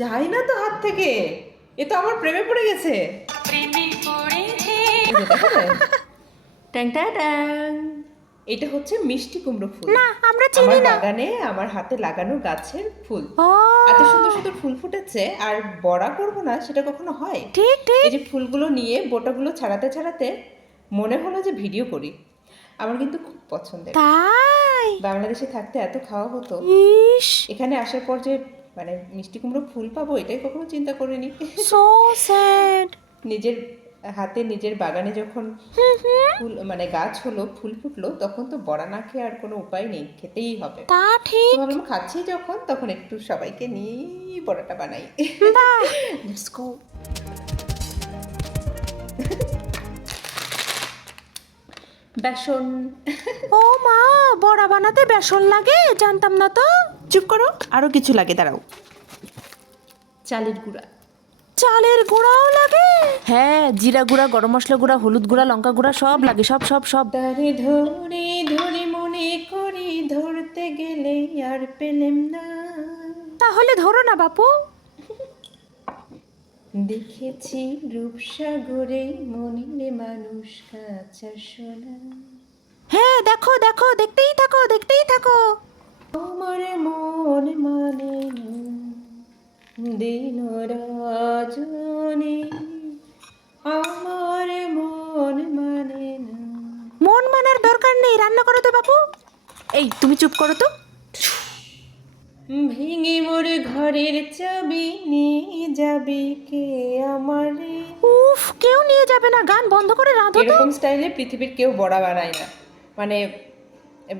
যাই না তো হাত থেকে, এ তো আমার প্রেমে পড়ে গেছে। এই যে দেখো না? ট্যাং ট্যাং ট্যাং। এটা হচ্ছে মিষ্টি কুমড়ো ফুল। না আমরা চিনি আমার না। বাগানে আমার হাতে লাগানো গাছের ফুল। ও এত সুন্দর সুন্দর ফুল ফুটেছে, আর বড়া করবো না সেটা কখনো হয়? ঠিক ঠিক। এই যে ফুলগুলো নিয়ে বোটাগুলো ছাড়াতে ছাড়াতে মনে হলো যে ভিডিও করি। আমার কিন্তু খুব পছন্দের। তাই বাংলাদেশে থাকতে এত খাওয়া হতো, ইস এখানে আসার পর যে মানে মিষ্টি কুমড়ো ফুল পাবো এটাই কখনো চিন্তা করিনি। So sad. নিজের হাতে নিজের বাগানে যখন ফুল মানে গাছ হলো, ফুল ফুটলো, তখন তো বড়া না খেয়ে আর কোনো উপায় নেই, খেতেই হবে। তা তো ঠিক। ভাবলাম খাচ্ছি যখন, তখন একটু সবাইকে নিয়েই বড়াটা বানাই। বাহ লেটস গো। বেসন। ও মা, বড়া বানাতে বেসন লাগে? জানতাম না তো। চুপ করো, আরো কিছু লাগে, দাঁড়াও। চালের গুঁড়া। চালের গুঁড়াও লাগে? হ্যাঁ, জিরা গুঁড়া, গরম মশলা গুঁড়া, হলুদ গুঁড়া, লঙ্কা গুঁড়া সব লাগে, সব সব সব। তারে ধরে ধরে মনে করি ধরতে গেলে আর পেলেম না। তাহলে ধরো না বাপু। দেখেছি রূপসাগরে মনিরে মানুষ কাঁচা সোনা। হ্যাঁ দেখো দেখো, দেখতেই থাকো দেখতেই থাকো। আমার মন মানে না দিন রজনী, আমার মন মানে না। মন মানার দরকার নেই, রান্না করো তো বাপু। এই তুমি চুপ করো তো। ভেঙে মোর ঘরের চাবি নিয়ে যাবে কে আমারে? উফ, কেউ নিয়ে যাবে না, গান বন্ধ করে রাঁধো তো। এরকম স্টাইলে পৃথিবীর কেউ বড়া বানায় না, মানে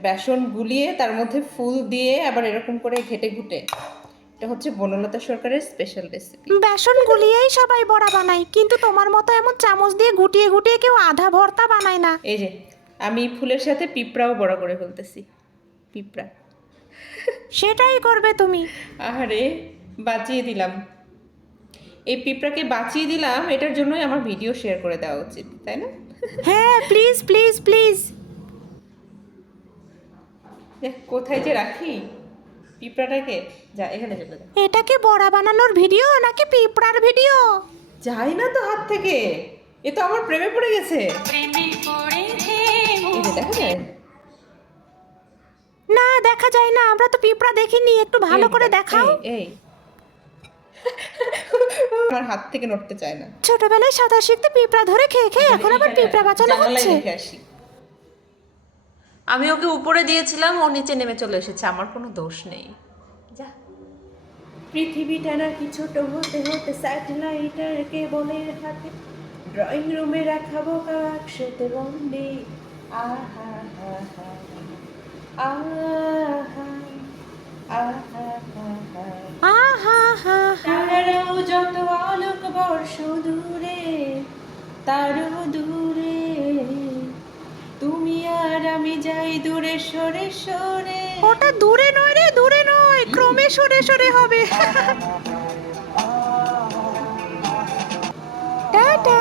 বেসন গুলিয়ে তার মধ্যে ফুল দিয়ে আবার এরকম করে ঘেটে ঘুটে। এটা হচ্ছে বনলতা সরকারের স্পেশাল রেসিপি। বেসন গুলিয়েই সবাই বড়া বানায়, কিন্তু তোমার মতো এমন চামচ দিয়ে গুটিয়ে গুটিয়ে কেউ আধা ভর্তা বানায় না। এই যে আমি ফুলের সাথে পিঁপড়াও বড়া করে ফেলতেছি। পিঁপড়া, সেটাই করবে তুমি। আহারে বাঁচিয়ে দিলাম, এই পিঁপড়াকে বাঁচিয়ে দিলাম, এটার জন্যই আমার ভিডিও শেয়ার করে দেওয়া উচিত, তাই না? হ্যাঁ প্লিজ প্লিজ প্লিজ। কোথায় যে রাখি পিঁপড়াটাকে? যা এখানে চলে যা। এটা কি বড়া বানানোর ভিডিও নাকি পিঁপড়ার ভিডিও? যাই না তো হাত থেকে, এ তো আমার প্রেমে পড়ে গেছে। এই যে দেখা যায়? না দেখা যায় না, আমরা তো পিঁপড়া দেখিনি, একটু ভালো এই করে দেখ, দেখাও। এই আমার হাত থেকে নড়তে চায় না। ছোটবেলায় সাঁতার শিখতে পিঁপড়া ধরে খেয়ে খেয়ে এখন আবার পিঁপড়া বাঁচানো জানালায় হচ্ছে। রেখে আসি। আমি ওকে উপরে দিয়েছিলাম, ও নিচে নেমে চলে এসেছে, আমার কোনো দোষ নেই। যা। পৃথিবীটা নাকি ছোট হতে হতে স্যাটেলাইটের কেবলের হাতে, ড্রয়িং রুমে রাখাবো কাকশোতে বন্দি। আহা হা হা, আহা আহা হা হা। আহা হা হা। তারাও যত আলোক বর্ষ দূরে, তারও দূরে, তুমি আর আমি যাই দূরে সরে সরে। ওটা দূরে নয় রে, দূরে নয়, ক্রমে সরে সরে হবে। টাটা।